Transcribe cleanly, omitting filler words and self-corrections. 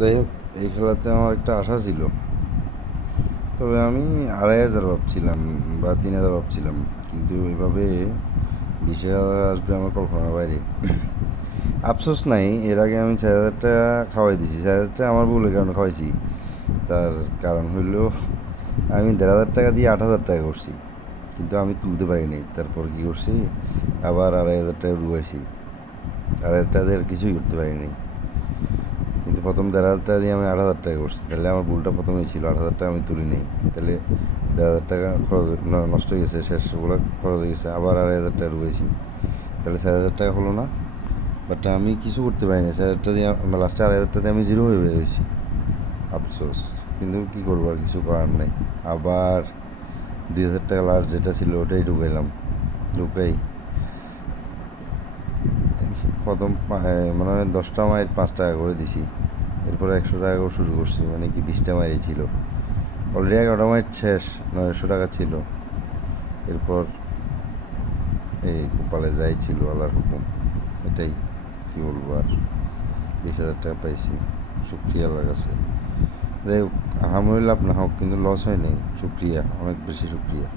যাই হোক, এই খেলাতে আমার একটা আশা ছিল, তবে আমি 2,500 ভাবছিলাম বা 3,000 ভাবছিলাম, কিন্তু ওইভাবে 20,000 আসবে আমার কল্পনার বাইরে। আফসোস নাই, এর আগে আমি 4,000 টাকা খাওয়াই দিছি। 4,000 টাকা আমার ভুলের কারণে খাওয়াইছি। তার কারণ হইল, আমি 1,500 টাকা দিয়ে 8,000 টাকা করছি, কিন্তু আমি তুলতে পারিনি। তারপর কি করছি, আবার 2,500 টাকা ডুবাইছি। 2,500 টাকা দিয়ে আর কিছুই করতে পারিনি, কিন্তু প্রথম 1,500 টাকা দিয়ে আমি 8,000 টাকা করছি। তাহলে আমার ভুলটা প্রথমেই ছিল, 8,000 টাকা আমি তুলি নেই। তাহলে 1,500 টাকা খরচ নষ্ট হয়ে গেছে, শেষগুলো খরচ হয়ে গেছে, আবার 2,500 টাকা ডুবেছি। তাহলে 4,000 টাকা হলো না। বাট আমি কিছু করতে পারিনি। 4,000 টাকা দিয়ে লাস্টে 2,500 টাকা দিয়ে আমি জিরো হয়ে বেরিয়েছি। আফসোস, কিন্তু কী করবো, আর কিছু করার নেই। আবার 2,000 টাকা লাস্ট যেটা ছিল ওটাই ঢুকাইলাম। ঢুকাই প্রথম মানে হয় 10টা মাইর 5 টাকা করে দিছি। এরপরে 100 টাকা করে শুরু করছি, মানে কি 20টা মাইরই ছিল। অলরেডি 11টা মাইর শেষ, 900 টাকা ছিল। এরপর এই কপালে যাই ছিল, আল্লাহর হুকুম। এটাই, কি বলবো আর। 20,000 টাকা পাইছি, শুক্রিয়া আল্লাহর কাছে। যাই হোক, আহামরি লাভ না হোক, কিন্তু লস হয় নাই। শুক্রিয়া, অনেক বেশি শুক্রিয়া।